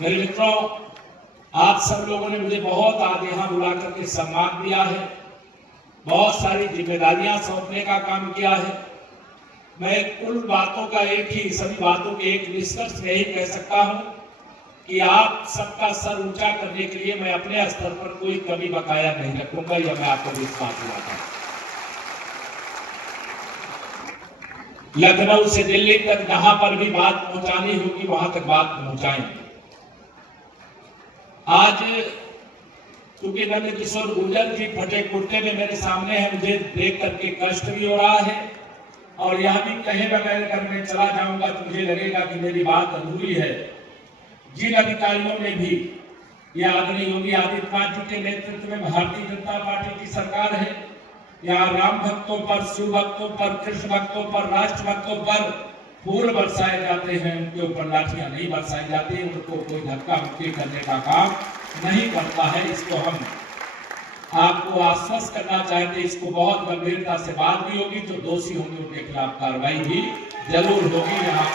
मेरे मित्रों, आप सब लोगों ने मुझे बहुत आज यहाँ बुला करके सम्मान दिया है, बहुत सारी जिम्मेदारियां सौंपने का काम किया है। मैं कुल बातों का सभी बातों के एक निष्कर्ष में ही कह सकता हूं कि आप सबका सर ऊंचा करने के लिए मैं अपने स्तर पर कोई कमी बकाया नहीं रखूंगा, यह मैं आपको विश्वास दिलाता हूं। लखनऊ से दिल्ली तक जहां पर भी बात पहुंचानी होगी वहां तक बात पहुंचाएंगे। आज क्योंकि नंद किशोर गुर्जर जी फटे कुर्ते में मेरे सामने है, मुझे देख करके कष्ट भी हो रहा है और यह भी कहे बगैर अगर मैं चला जाऊंगा तो मुझे लगेगा कि मेरी बात अधूरी है। जिन अधिकारियों ने भी, यह आदरणीय योगी आदित्यनाथ जी के नेतृत्व में भारतीय जनता पार्टी की सरकार है, यहाँ राम भक्तों पर, शिव भक्तों पर, कृष्ण भक्तों पर, राष्ट्र भक्तों पर फूल बरसाए जाते हैं, उनके ऊपर लाठियां नहीं बरसाई जाती, उनको कोई धक्का मुक्की करने का काम नहीं करता है। इसको हम आपको आश्वस्त करना चाहते, इसको बहुत गंभीरता से बात भी होगी, जो दोषी होंगे उनके खिलाफ कार्रवाई भी जरूर होगी। यहाँ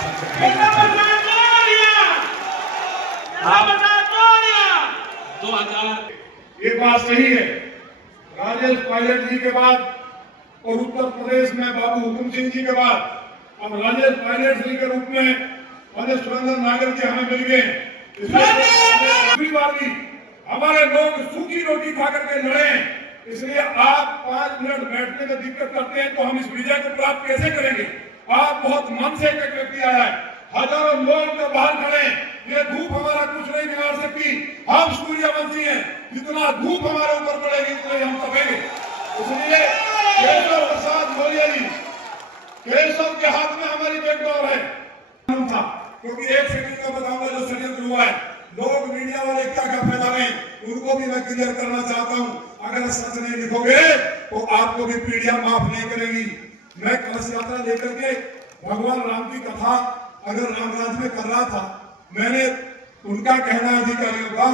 ये बात सही है, राजेश पायलट जी के बाद और उत्तर प्रदेश में बाबू हुकुम सिंह जी के बाद अब राजेश पायलट जी के रूप में मनीष सुरेंद्र नागर जी हमें मिल गए। दूसरी बार भी हमारे लोग सूखी रोटी खा करके लड़े, इसलिए आप 5 मिनट बैठने में दिक्कत करते हैं तो हम इस विजय को प्राप्त कैसे करेंगे। आप बहुत मन से एक व्यक्ति आया है, हजारों लोग जो बाहर खड़े, ये धूप हमारा कुछ नहीं बिगाड़ सकती। हम सूर्यवंशी हैं, जितना धूप हमारे ऊपर पड़ेगी उतने हम तपेंगे। इसलिए केशव प्रसाद मौर्य जी, केशव के हाथ में हमारी बैकडोर है था, क्योंकि एक सेकंड का बताऊंगा जो षड्यंत्र हुआ है। लोग मीडिया वाले क्या क्या फैला रहे हैं उनको भी मैं क्लियर करना चाहता हूं। अगर सच नहीं लिखोगे तो आपको भी पीढ़ियां माफ नहीं करेंगी। मैं कलश यात्रा लेकर के भगवान राम की कथा अगर रामराज में कर रहा था, मैंने उनका कहना अधिकारियों का,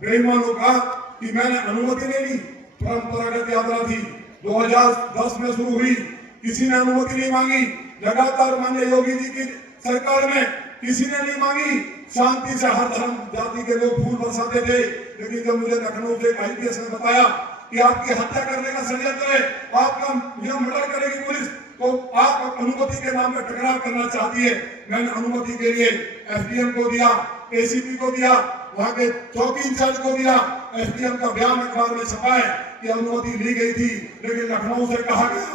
बेईमानों का कि मैंने अनुमति नहीं ली। परंपरागत यात्रा थी, 2010 में शुरू हुई, किसी ने अनुमति नहीं मांगी। लगातार माननीय योगी जी की सरकार में किसी ने नहीं मांगी। शांति से हर धर्म जाति के लोग फूल बरसाते थे, लेकिन जब मुझे लखनऊ से IPS ने बताया कि आपकी हत्या करने का षड्यंत्र है, आपका मर्डर करेगी पुलिस, तो आप अनुमति के नाम पर टकराव करना चाहती है। मैंने अनुमति के लिए SDM को दिया, ACP को दिया, वहां के चौकी इंचार्ज को दिया। SDM का बयान अखबार में छपा है कि अनुमति ली गई थी, लेकिन लखनऊ से कहा गया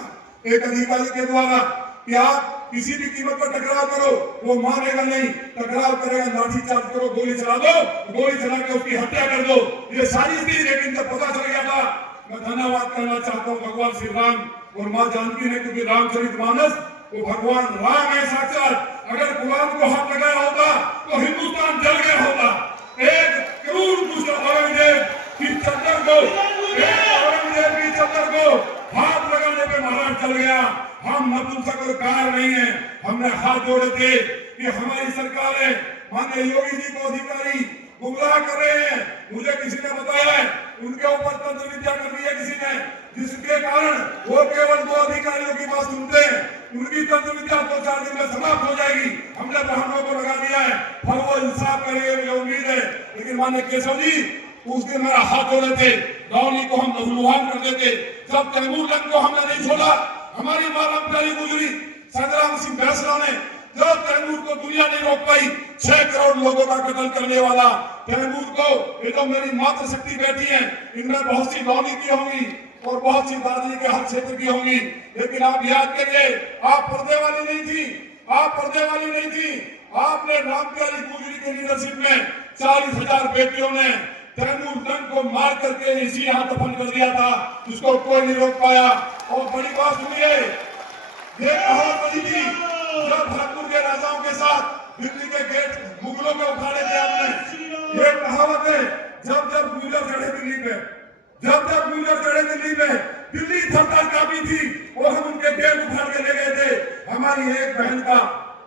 एक अधिकारी के द्वारा कि आप किसी भी कीमत पर टकराव करो, वो मानेगा नहीं, टकराव करेगा लाठी चार्ज करो, गोली चला दो, गोली चला के उसकी हत्या कर दो। ये सारी थी, लेकिन जब पता चल गया था, मैं धन्यवाद करना चाहता हूँ भगवान श्री राम और माँ जानकी ने, क्योंकि रामचरितमानस वो भगवान राम है साक्षात। अगर कुरान को हाथ लगाया होता तो हिंदुस्तान जल गया होता। एक क्रूर दुष्ट औरंगजेब की चक्कर को हाथ लगाने पे महाराज चल गया। हम नपुंसक और कार नहीं है, हमने हाथ जोड़े थे कि हमारी सरकार है, माननीय योगी जी को अधिकारी गुमराह कर रहे हैं। मुझे किसी ने बताया है उनके ऊपर तंत्र विद्या कर दी है किसी ने, जिसके कारण वो केवल 2 अधिकारियों की बात सुनते हैं, उनकी तंत्र विद्या 2-4 दिन में समाप्त हो जाएगी। हमने बहानों को लगा दिया है, फल वो इंसाफ करेंगे मुझे उम्मीद है। लेकिन माननीय केशव जी उस दिन मेरा हाथ जोड़े थे, दौनी को हम लहूलुहान कर देते। जब तैमूर जंग को हमने नहीं छोड़ा, हमारी मां रामप्यारी गुजरी, संग्राम सिंह बैसला ने जब तैमूर को दुनिया नहीं रोक पाई, 6 करोड़ लोगों का कत्ल करने वाला तैमूर को, ये तो मेरी मातृ शक्ति बैठी है, इनमें बहुत सी दौनी की होंगी और बहुत सी दादी के हर क्षेत्र की होंगी। लेकिन आप याद करिए, आप पर्दे वाली नहीं थी, आप पर्दे वाली नहीं थी। आपने रामप्यारी गुजरी के लीडरशिप में 40,000 बेटियों ने तैमूर जंग को मार करके इसी यहाँ दफन कर दिया था, उसको कोई नहीं रोक पाया। और बड़ी बात सुनिए, ये कहावत बनी थी जब भरतपुर के राजाओं के साथ दिल्ली के गेट मुगलों के उठाने थे आपने। ये कहावत है, जब जब गुजर चढ़े दिल्ली पे, जब जब गुजर चढ़े दिल्ली पे, दिल्ली थर-थर कांपी थी और हम उनके गेट उठा के ले गए थे। हमारी एक बहन का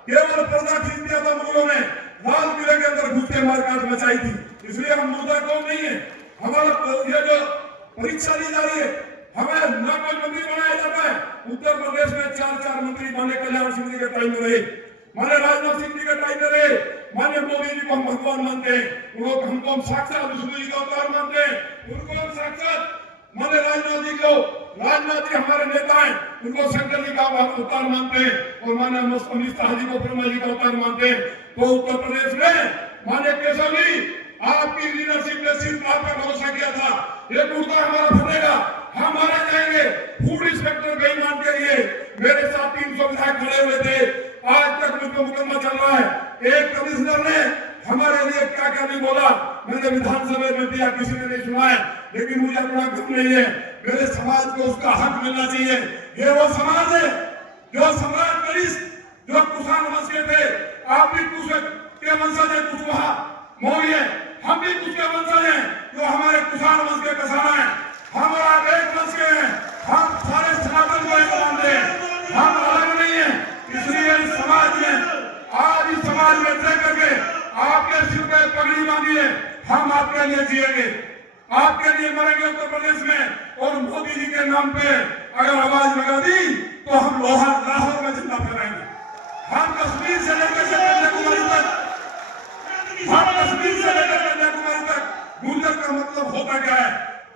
केवल पर्दा खींच दिया था मुगलों ने, लाल किले के अंदर घुस के मारकाट मचाई थी। इसलिए हम मुर्दा कौम नहीं है। हमारा ये जो परीक्षा ली जा रही है, हमें न कोई मंत्री बनाया जाता है। उत्तर प्रदेश में 4 मंत्री माननीय कल्याण सिंह जी के टाइम में रहे, माने राजनाथ सिंह जी का टाइटल है, माने मोदी जी को हम भगवान मानते हैं, उनको हम साक्षात विष्णु जी का अवतार मानते हैं, उनको हम साक्षात माने राजनाथ जी को, राजनाथ जी हमारे नेता हैं, उनको शंकर जी का अवतार मानते हैं और माने अमित शाह जी को ब्रह्मा जी का अवतार मानते हैं। तो उत्तर प्रदेश में माने केशव जी, आपकी लीडरशिप ने सिर्फ आप पर भरोसा किया था, ये मुद्दा हमारा फटेगा, हम मारे जाएंगे। फूड इंस्पेक्टर बेईमान के लिए मेरे साथ 300 विधायक खड़े हुए थे, आज तक मुझ पर मुकदमा चल रहा है। एक कमिश्नर ने हमारे लिए क्या क्या नहीं बोला, मैंने विधानसभा में दिया, किसी ने नहीं सुना है, लेकिन मुझे अपना गम नहीं है, मेरे समाज को उसका हक मिलना चाहिए। ये वो समाज है जो सम्राट कनिष्क, जो कुषाण वंश के थे, आप भी कुछ के वंशज है, कुशवाहा मौर्य, हम भी कुछ के वंशज हैं, जो हमारे कुषाण वंश के कसाना है, हम आप एक वंश के हैं, हम सारे सनातन को एक मानते हैं, हम अलग नहीं है। इसलिए इस समाज में, आज इस समाज में तय करके आपके सिर पे पगड़ी बांधी है, हम आपके लिए जिएंगे, आपके लिए मरेंगे उत्तर प्रदेश में। और मोदी जी के नाम पे अगर आवाज लगा दी तो हम लाहौर में जिंदा फहराएंगे। हम कश्मीर से लेकर कन्याकुमारी तक, हम कश्मीर से लेकर कन्याकुमारी तक, गुर्जर का मतलब होता क्या है?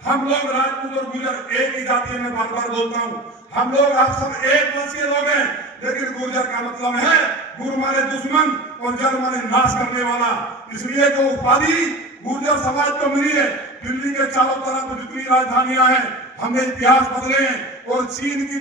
हम लोग राजपूत और गुर्जर एक ही जाति है, मैं बार बार बोलता हूँ, हम लोग आप सब एक वंश के लोग हैं, लेकिन गुर्जर का मतलब है गुरु माने दुश्मन और जर माने नाश करने वाला। इसलिए जो उपाधि गुर्जर समाज को मिली है, दिल्ली के चारों तरफ जितनी राजधानियां हैं, हमने इतिहास बदले हैं और चीन की